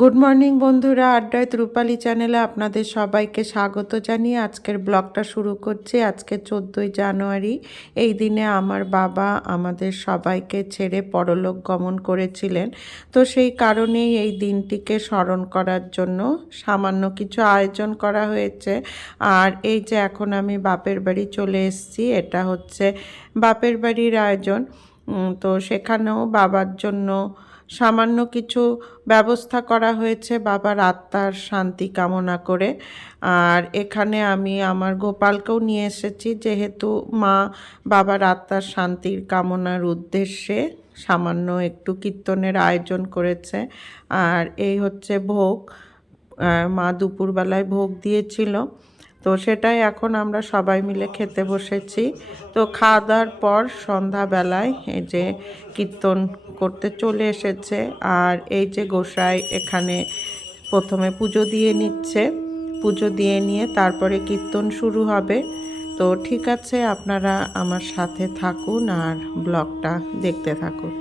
Good morning বন্ধুরা, আড্ডায় রূপালী চ্যানেলে আপনাদের সবাইকে স্বাগত জানিয়ে আজকের ব্লগটা শুরু করছি। আজকে 14ই জানুয়ারি। এই দিনে আমার বাবা আমাদের সবাইকে ছেড়ে পরলোক গমন করেছিলেন। তো সেই কারণেই এই দিনটিকে স্মরণ করার জন্য সামান্য কিছু আয়োজন করা হয়েছে। আর এই যে এখন আমি বাপের বাড়ি চলে এসেছি, এটা হচ্ছে বাপের বাড়ির আয়োজন। তো সেখানেও বাবার জন্য সামান্য কিছু ব্যবস্থা করা হয়েছে বাবার আত্মার শান্তি কামনা করে। আর এখানে আমি আমার গোপালকেও নিয়ে এসেছি, যেহেতু মা বাবার আত্মার শান্তির কামনার উদ্দেশ্যে সামান্য একটু কীর্তনের আয়োজন করেছে। আর এই হচ্ছে ভোগ, মা দুপুরবেলায় ভোগ দিয়েছিল, তো সেটাই এখন আমরা সবাই মিলে খেতে বসেছি। তো খাওয়া দাওয়ার পর সন্ধ্যাবেলায় এই যে কীর্তন করতে চলে এসেছে। আর এই যে গোসাই এখানে প্রথমে পুজো দিয়ে নিচ্ছে, পুজো দিয়ে নিয়ে তারপরে কীর্তন শুরু হবে। তো ঠিক আছে, আপনারা আমার সাথে থাকুন আর ব্লগটা দেখতে থাকুন।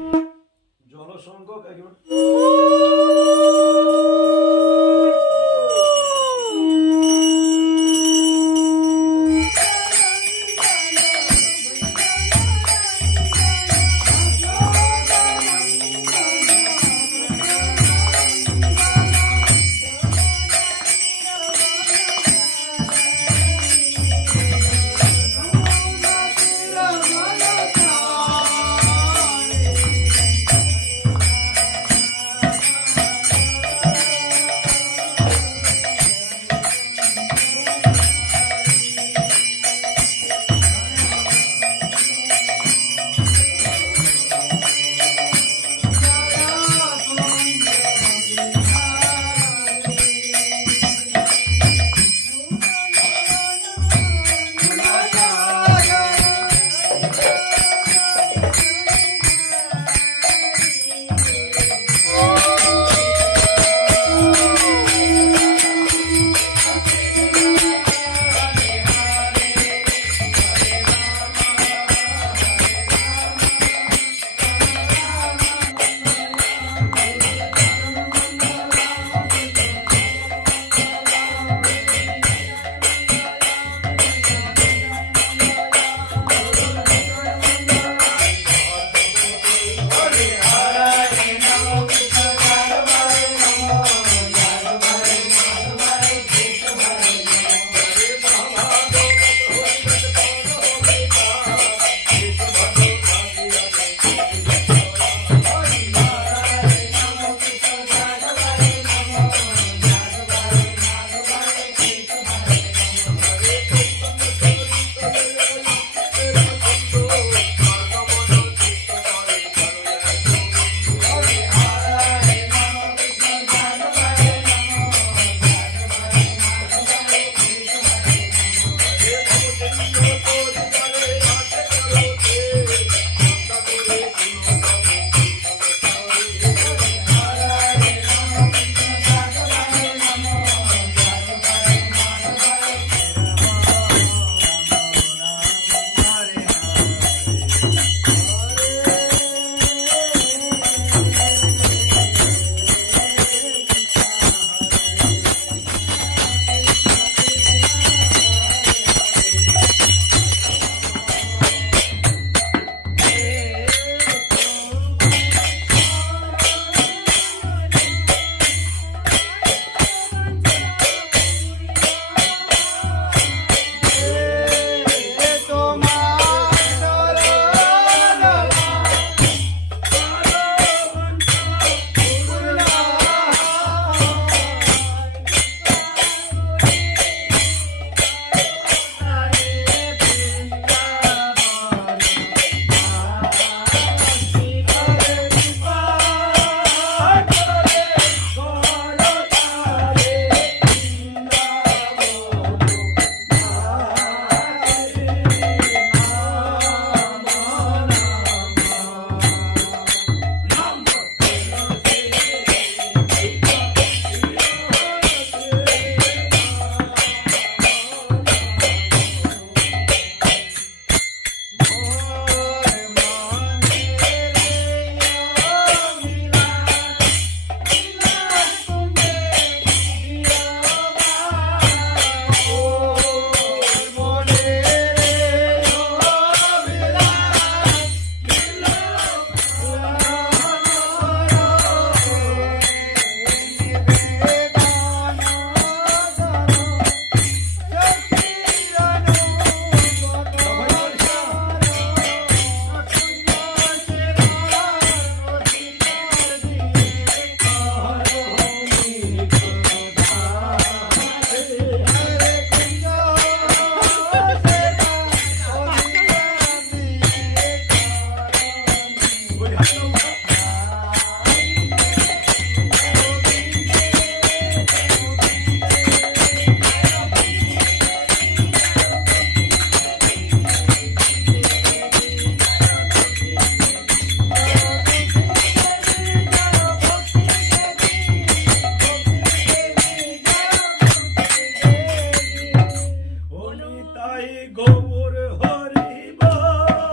তাই গৌর হরি বল,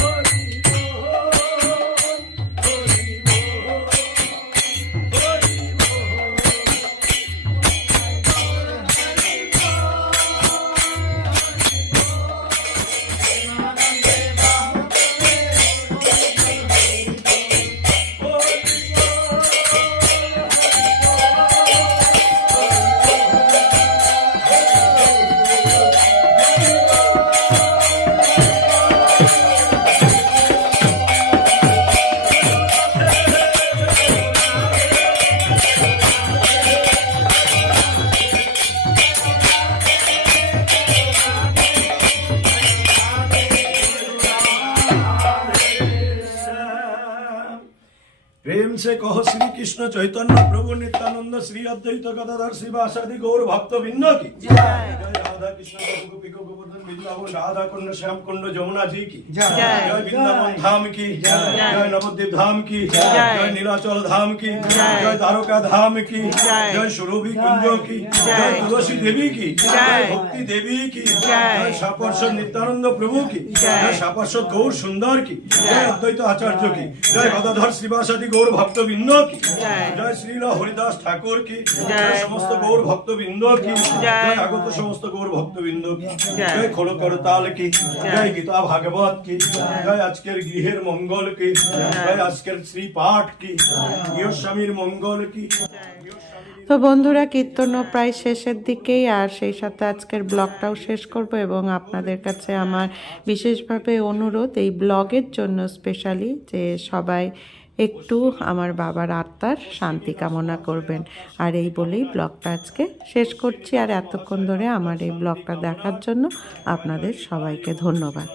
হরি বল, হরি বল, হরি प्रेम से कहो श्री कृष्ण चैतन्य प्रभु नित्यानंद श्री अद्वैत गदाधर श्रीवासादि गौर भक्त बिंद की जय। राधा कृष्ण प्रभु गोपी गोवर्धन वृंदावन राधा कुंड श्याम कुंड जमुना जी की जय। वृंदावन धाम की जय। नवद्वीप धाम की जय। नीलाचल धाम की जय। द्वारका धाम की जय। सुरभि कुंजों की जय। तुलसी देवी की जय। भक्ति देवी की जय। सापार्षद नित्यानंद प्रभु की जय। सापार्षद गौर सुंदर की जय। अद्वैत आचार्य की जय। गदाधर श्रीवासादि गौर भक्त बिंद की जय। श्रील हरिदास ठाकुर की जय। समस्त गौर भक्त बिंद की जय। आगत समस्त गौर भक्त बिंद की जय। खोलो करताल की जय। गीता भागवत की जय। आजकेर गृहेर मंगल की जय। आजकेर श्री पाठ की गृह स्वामीर मंगल की। তো বন্ধুরা, কীর্তনও প্রায় শেষের দিকেই, আর সেই সাথে আজকের ব্লগটাও শেষ করব। এবং আপনাদের কাছে আমার বিশেষভাবে অনুরোধ এই ব্লগের জন্য স্পেশালি, যে সবাই একটু আমার বাবার আত্মার শান্তি কামনা করবেন। আর এই বলেই ব্লগটা আজকে শেষ করছি। আর এতক্ষণ ধরে আমার এই ব্লগটা দেখার জন্য আপনাদের সবাইকে ধন্যবাদ।